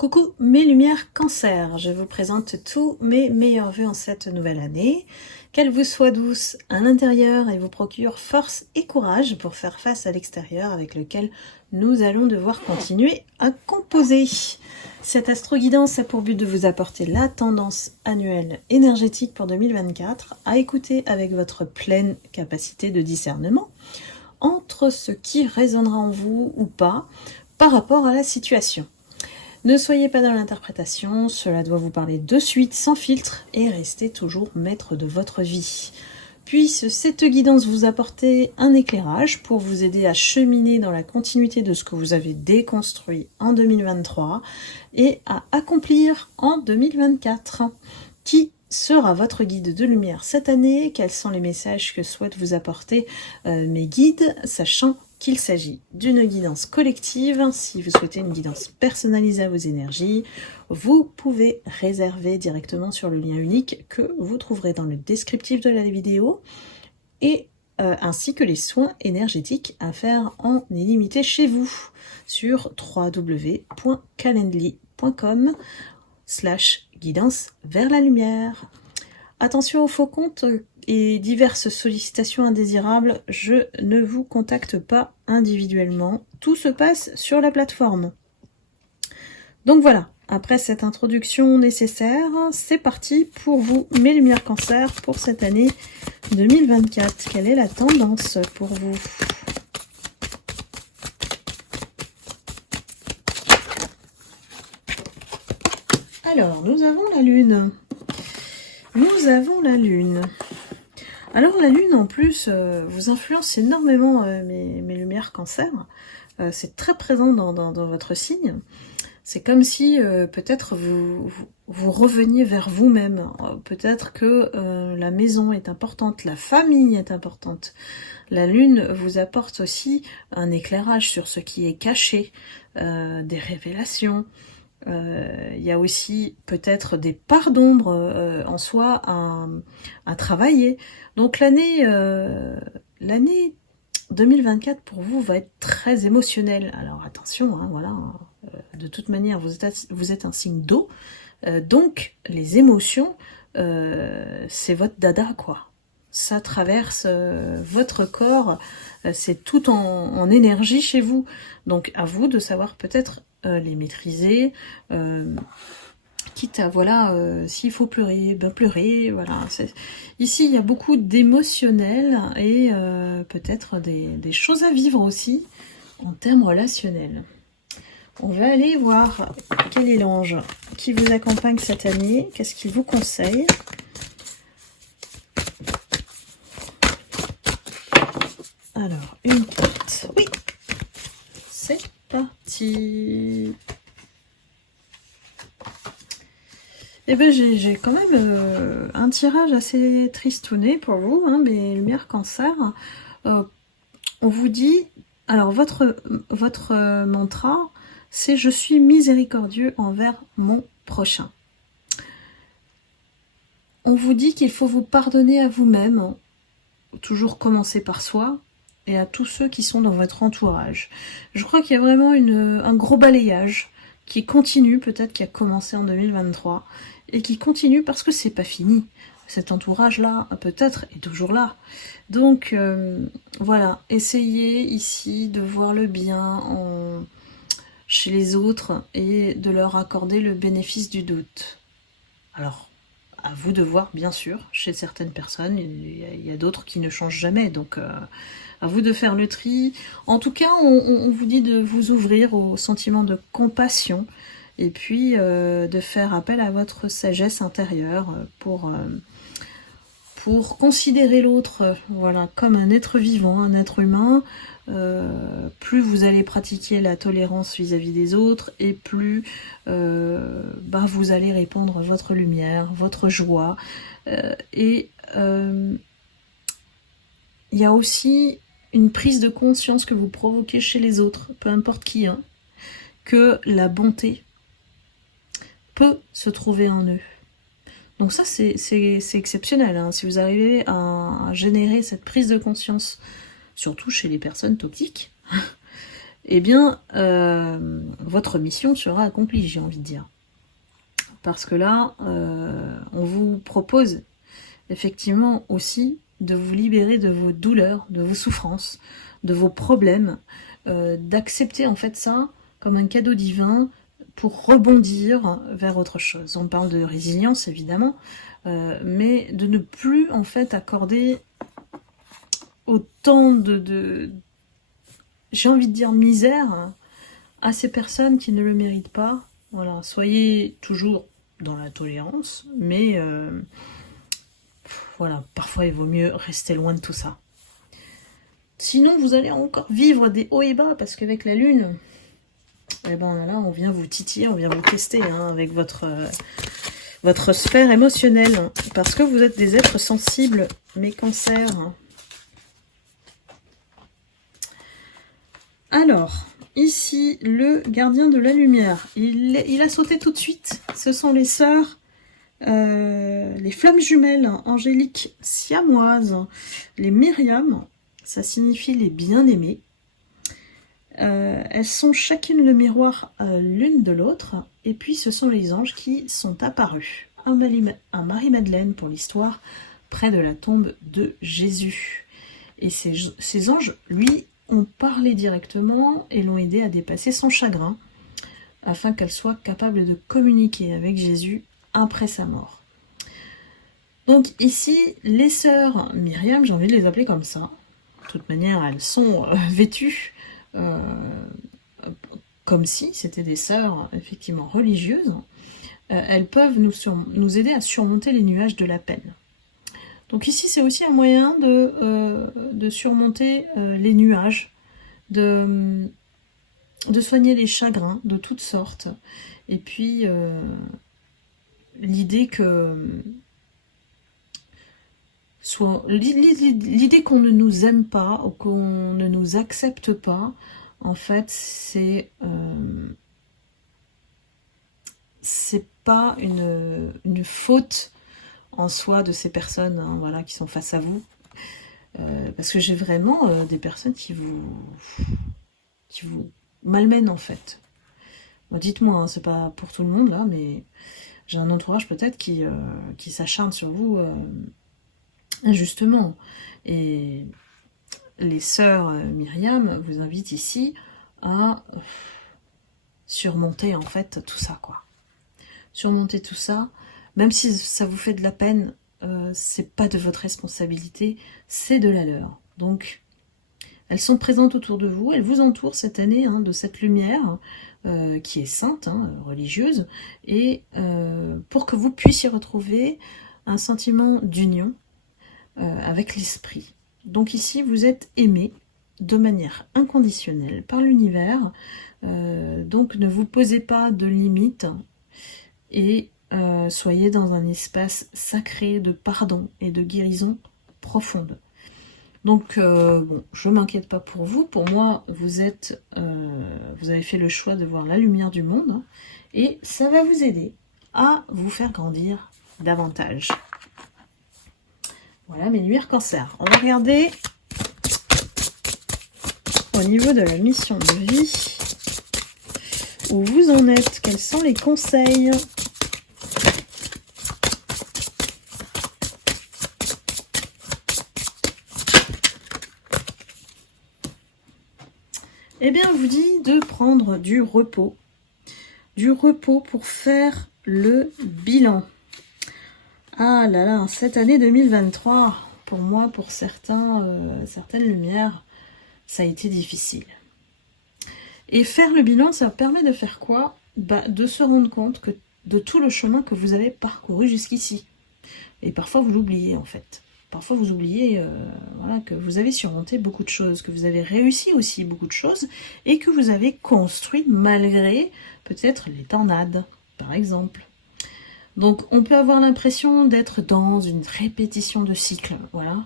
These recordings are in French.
Coucou mes lumières cancer, je vous présente tous mes meilleurs vœux en cette nouvelle année. Qu'elle vous soit douce à l'intérieur et vous procure force et courage pour faire face à l'extérieur avec lequel nous allons devoir continuer à composer. Cette astro-guidance a pour but de vous apporter la tendance annuelle énergétique pour 2024 à écouter avec votre pleine capacité de discernement entre ce qui résonnera en vous ou pas par rapport à la situation. Ne soyez pas dans l'interprétation, cela doit vous parler de suite, sans filtre, et restez toujours maître de votre vie. Puisse cette guidance vous apporter un éclairage pour vous aider à cheminer dans la continuité de ce que vous avez déconstruit en 2023 et à accomplir en 2024. Qui sera votre guide de lumière cette année? Quels sont les messages que souhaitent vous apporter mes guides, sachant qu'il s'agit d'une guidance collective. Si vous souhaitez une guidance personnalisée à vos énergies, vous pouvez réserver directement sur le lien unique que vous trouverez dans le descriptif de la vidéo et ainsi que les soins énergétiques à faire en illimité chez vous sur www.calendly.com/guidance vers la lumière. Attention aux faux comptes et diverses sollicitations indésirables, je ne vous contacte pas individuellement. Tout se passe sur la plateforme. Donc voilà, après cette introduction nécessaire, c'est parti pour vous, mes lumières cancer, pour cette année 2024. Quelle est la tendance pour vous ? Alors, nous avons la Lune. Nous avons la Lune. Alors la Lune en plus vous influence énormément mes lumières cancer. C'est très présent dans votre signe. C'est comme si peut-être vous reveniez vers vous-même. Peut-être que la maison est importante, la famille est importante. La Lune vous apporte aussi un éclairage sur ce qui est caché, des révélations. Il y a aussi peut-être des parts d'ombre en soi à travailler. Donc l'année 2024 pour vous va être très émotionnelle. Alors attention, hein, voilà. De toute manière, vous êtes un signe d'eau. Donc les émotions, c'est votre dada, quoi. Ça traverse votre corps. C'est tout en énergie chez vous. Donc à vous de savoir peut-être les maîtriser, quitte à, voilà, s'il faut pleurer, ben pleurer, voilà. Ici, il y a beaucoup d'émotionnel et peut-être des choses à vivre aussi en termes relationnels. On va aller voir quel est l'ange qui vous accompagne cette année, qu'est-ce qu'il vous conseille. Alors, une carte, oui, c'est parti. Eh bien, j'ai quand même un tirage assez tristouné pour vous, hein, mes lumières cancer. On vous dit, alors votre mantra, c'est « Je suis miséricordieux envers mon prochain ». On vous dit qu'il faut vous pardonner à vous-même, toujours commencer par soi, et à tous ceux qui sont dans votre entourage. Je crois qu'il y a vraiment un gros balayage qui continue, peut-être qui a commencé en 2023, et qui continue parce que c'est pas fini. Cet entourage-là, peut-être, est toujours là. Donc, voilà, essayez ici de voir le bien chez les autres et de leur accorder le bénéfice du doute. Alors, à vous de voir, bien sûr, chez certaines personnes, il y a d'autres qui ne changent jamais, donc à vous de faire le tri. En tout cas, on vous dit de vous ouvrir au sentiment de compassion et puis de faire appel à votre sagesse intérieure pour considérer l'autre, voilà, comme un être vivant, un être humain. Plus vous allez pratiquer la tolérance vis-à-vis des autres et plus vous allez répandre votre lumière, votre joie. Il y a aussi une prise de conscience que vous provoquez chez les autres, peu importe qui, hein, que la bonté peut se trouver en eux. Donc ça, c'est exceptionnel, hein, si vous arrivez à générer cette prise de conscience, surtout chez les personnes toxiques, eh bien, votre mission sera accomplie, j'ai envie de dire. Parce que là, on vous propose effectivement aussi de vous libérer de vos douleurs, de vos souffrances, de vos problèmes, d'accepter en fait ça comme un cadeau divin pour rebondir vers autre chose. On parle de résilience évidemment, mais de ne plus en fait accorder autant de j'ai envie de dire misère à ces personnes qui ne le méritent pas. Voilà, soyez toujours dans la tolérance, mais voilà, parfois il vaut mieux rester loin de tout ça. Sinon, vous allez encore vivre des hauts et bas, parce qu'avec la lune, eh ben là, on vient vous titiller, on vient vous tester hein, avec votre sphère émotionnelle, hein, parce que vous êtes des êtres sensibles, mes cancers. Alors, ici, le gardien de la lumière, il a sauté tout de suite. Ce sont les sœurs, les flammes jumelles, angéliques siamoises, les Myriam, ça signifie les bien-aimés. Elles sont chacune le miroir l'une de l'autre, et puis ce sont les anges qui sont apparus. Un Marie-Madeleine pour l'histoire, près de la tombe de Jésus. Et ces anges, lui, ont parlé directement et l'ont aidé à dépasser son chagrin, afin qu'elle soit capable de communiquer avec Jésus après sa mort. Donc ici, les sœurs Myriam, j'ai envie de les appeler comme ça. De toute manière, elles sont vêtues comme si c'était des sœurs effectivement religieuses. Elles peuvent nous aider à surmonter les nuages de la peine. Donc ici, c'est aussi un moyen de surmonter les nuages, de soigner les chagrins de toutes sortes. Et puis, l'idée que... L'idée qu'on ne nous aime pas ou qu'on ne nous accepte pas, en fait, c'est pas une faute en soi de ces personnes hein, voilà, qui sont face à vous. Parce que j'ai vraiment des personnes qui vous malmènent en fait. Bon, dites-moi, hein, c'est pas pour tout le monde là, mais j'ai un entourage peut-être qui s'acharne sur vous injustement. Et les sœurs Myriam vous invitent ici à surmonter en fait tout ça, quoi. Surmonter tout ça, même si ça vous fait de la peine, c'est pas de votre responsabilité, c'est de la leur. Donc, elles sont présentes autour de vous, elles vous entourent cette année hein, de cette lumière qui est sainte, hein, religieuse, et pour que vous puissiez retrouver un sentiment d'union avec l'esprit. Donc ici, vous êtes aimé de manière inconditionnelle par l'univers, donc ne vous posez pas de limites et soyez dans un espace sacré de pardon et de guérison profonde. Donc, bon, je ne m'inquiète pas pour vous. Pour moi, vous avez fait le choix de voir la lumière du monde hein, et ça va vous aider à vous faire grandir davantage. Voilà mes lumières cancer. On va regarder au niveau de la mission de vie où vous en êtes. Quels sont les conseils ? Eh bien, on vous dit de prendre du repos. Du repos pour faire le bilan. Ah là là, cette année 2023, pour moi, pour certaines lumières, ça a été difficile. Et faire le bilan, ça permet de faire quoi ? De se rendre compte de tout le chemin que vous avez parcouru jusqu'ici. Et parfois, vous l'oubliez, en fait. Parfois, vous oubliez voilà, que vous avez surmonté beaucoup de choses, que vous avez réussi aussi beaucoup de choses, et que vous avez construit malgré peut-être les tornades, par exemple. Donc, on peut avoir l'impression d'être dans une répétition de cycle, voilà.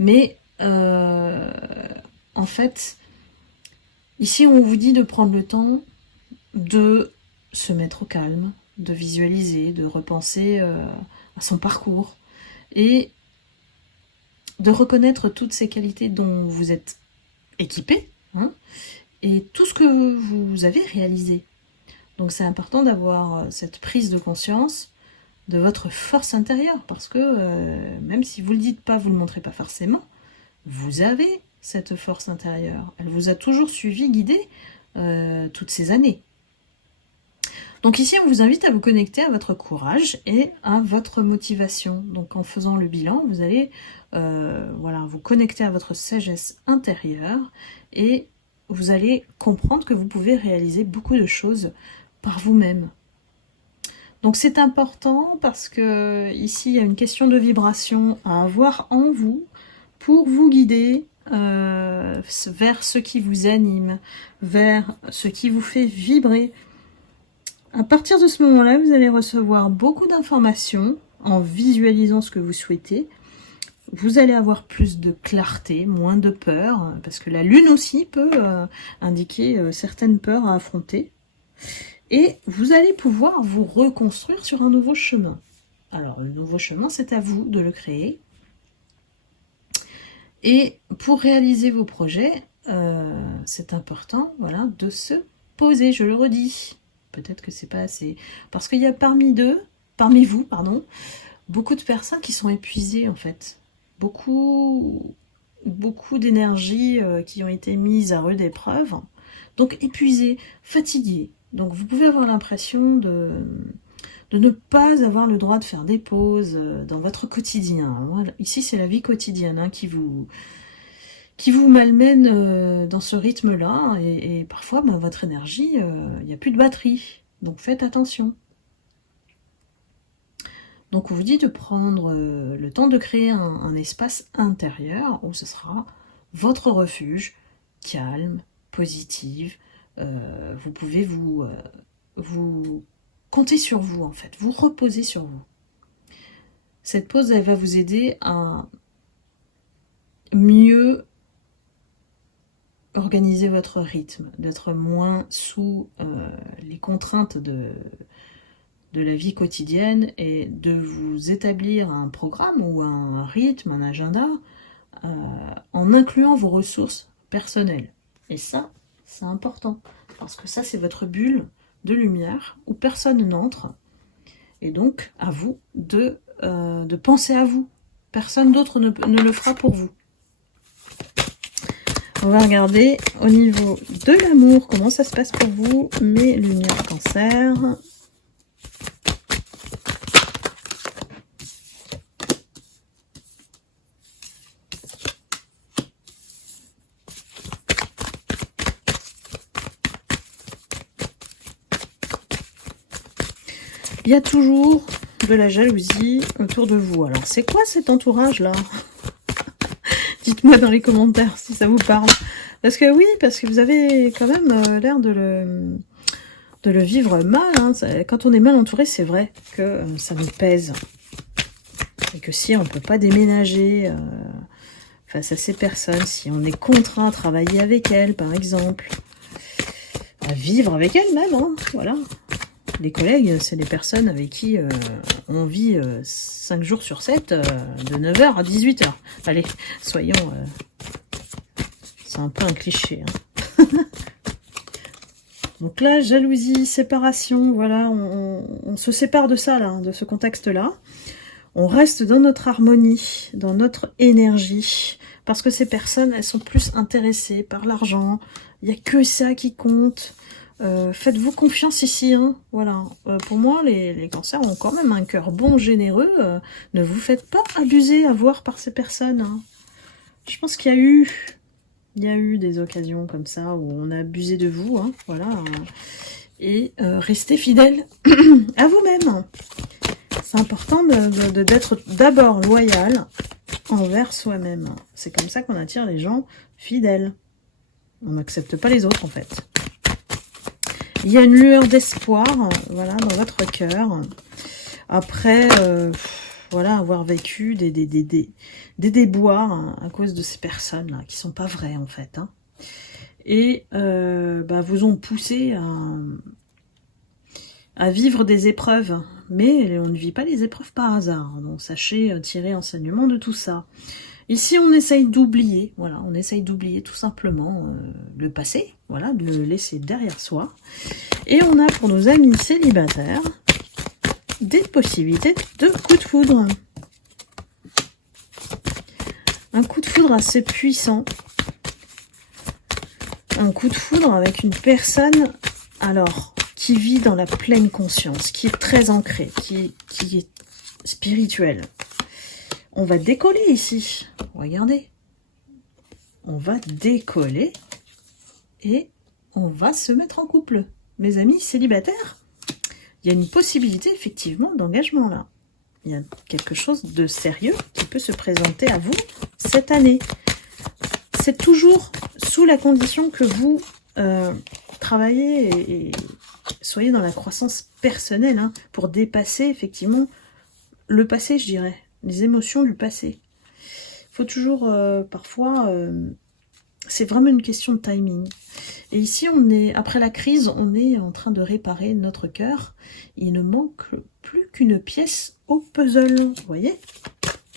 Mais, en fait, ici, on vous dit de prendre le temps de se mettre au calme, de visualiser, de repenser à son parcours, et de reconnaître toutes ces qualités dont vous êtes équipé, hein, et tout ce que vous avez réalisé. Donc c'est important d'avoir cette prise de conscience de votre force intérieure, parce que même si vous ne le dites pas, vous ne le montrez pas forcément, vous avez cette force intérieure. Elle vous a toujours suivi, guidé toutes ces années. Donc ici, on vous invite à vous connecter à votre courage et à votre motivation. Donc en faisant le bilan, vous allez voilà, vous connecter à votre sagesse intérieure et vous allez comprendre que vous pouvez réaliser beaucoup de choses par vous-même. Donc c'est important parce que ici, il y a une question de vibration à avoir en vous pour vous guider vers ce qui vous anime, vers ce qui vous fait vibrer. À partir de ce moment-là, vous allez recevoir beaucoup d'informations en visualisant ce que vous souhaitez. Vous allez avoir plus de clarté, moins de peur, parce que la lune aussi peut indiquer certaines peurs à affronter. Et vous allez pouvoir vous reconstruire sur un nouveau chemin. Alors, le nouveau chemin, c'est à vous de le créer. Et pour réaliser vos projets, c'est important, voilà, de se poser, je le redis. Peut-être que c'est pas assez. Parce qu'il y a parmi vous, beaucoup de personnes qui sont épuisées, en fait. Beaucoup d'énergie qui ont été mises à rude épreuve. Donc épuisées, fatiguées. Donc vous pouvez avoir l'impression de ne pas avoir le droit de faire des pauses dans votre quotidien. Voilà. Ici, c'est la vie quotidienne hein, qui vous malmène dans ce rythme-là. Et parfois, votre énergie, il n'y a plus de batterie. Donc faites attention. Donc on vous dit de prendre le temps de créer un espace intérieur où ce sera votre refuge, calme, positive. Vous pouvez vous compter sur vous en fait, vous reposer sur vous. Cette pause, elle va vous aider à mieux organiser votre rythme, d'être moins sous les contraintes de la vie quotidienne et de vous établir un programme ou un rythme, un agenda en incluant vos ressources personnelles. Et ça, c'est important parce que ça, c'est votre bulle de lumière où personne n'entre. Et donc, à vous de penser à vous. Personne d'autre ne le fera pour vous. On va regarder au niveau de l'amour, comment ça se passe pour vous, mes lumières cancer. Il y a toujours de la jalousie autour de vous. Alors, c'est quoi cet entourage-là? Dites-moi dans les commentaires si ça vous parle. Parce que oui, parce que vous avez quand même l'air de le vivre mal. Hein. Quand on est mal entouré, c'est vrai que ça nous pèse. Et que si on ne peut pas déménager face à ces personnes, si on est contraint à travailler avec elles, par exemple, à vivre avec elles même, hein, voilà. Les collègues, c'est des personnes avec qui on vit 5 jours sur 7, de 9h à 18h. Allez, soyons... c'est un peu un cliché. Hein. Donc là, jalousie, séparation, voilà, on se sépare de ça, là, de ce contexte-là. On reste dans notre harmonie, dans notre énergie, parce que ces personnes, elles sont plus intéressées par l'argent. Il n'y a que ça qui compte. Faites-vous confiance ici, hein. Voilà. Pour moi, les cancers ont quand même un cœur bon, généreux. Ne vous faites pas abuser, avoir par ces personnes. Hein. Je pense qu'il y a eu des occasions comme ça où on a abusé de vous, hein. Voilà. Et restez fidèle à vous-même. C'est important d'être d'abord loyal envers soi-même. C'est comme ça qu'on attire les gens fidèles. On n'accepte pas les autres, en fait. Il y a une lueur d'espoir, voilà, dans votre cœur. Après, voilà, avoir vécu des déboires hein, à cause de ces personnes-là, qui sont pas vraies, en fait. Hein. Et vous ont poussé à vivre des épreuves. Mais on ne vit pas les épreuves par hasard. Donc, sachez tirer enseignement de tout ça. Ici, on essaye d'oublier, voilà, on essaye d'oublier tout simplement le passé, voilà, de le laisser derrière soi. Et on a pour nos amis célibataires des possibilités de coup de foudre. Un coup de foudre assez puissant. Un coup de foudre avec une personne, alors, qui vit dans la pleine conscience, qui est très ancrée, qui est spirituelle. On va décoller ici. Regardez. On va décoller et on va se mettre en couple. Mes amis célibataires, il y a une possibilité effectivement d'engagement là. Il y a quelque chose de sérieux qui peut se présenter à vous cette année. C'est toujours sous la condition que vous travaillez et soyez dans la croissance personnelle hein, pour dépasser effectivement le passé, je dirais, les émotions du passé. Il faut toujours, parfois, c'est vraiment une question de timing. Et ici, on est après la crise, on est en train de réparer notre cœur. Il ne manque plus qu'une pièce au puzzle, vous voyez.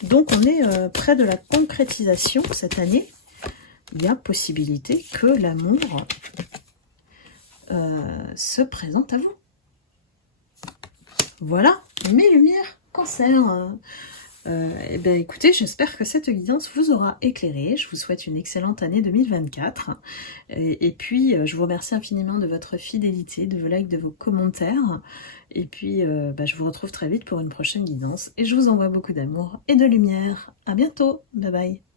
Donc, on est près de la concrétisation cette année. Il y a possibilité que l'amour se présente à vous. Voilà, mes lumières Cancer. Eh bien, écoutez, j'espère que cette guidance vous aura éclairé. Je vous souhaite une excellente année 2024. Et puis, je vous remercie infiniment de votre fidélité, de vos likes, de vos commentaires. Et puis, je vous retrouve très vite pour une prochaine guidance. Et je vous envoie beaucoup d'amour et de lumière. À bientôt. Bye bye.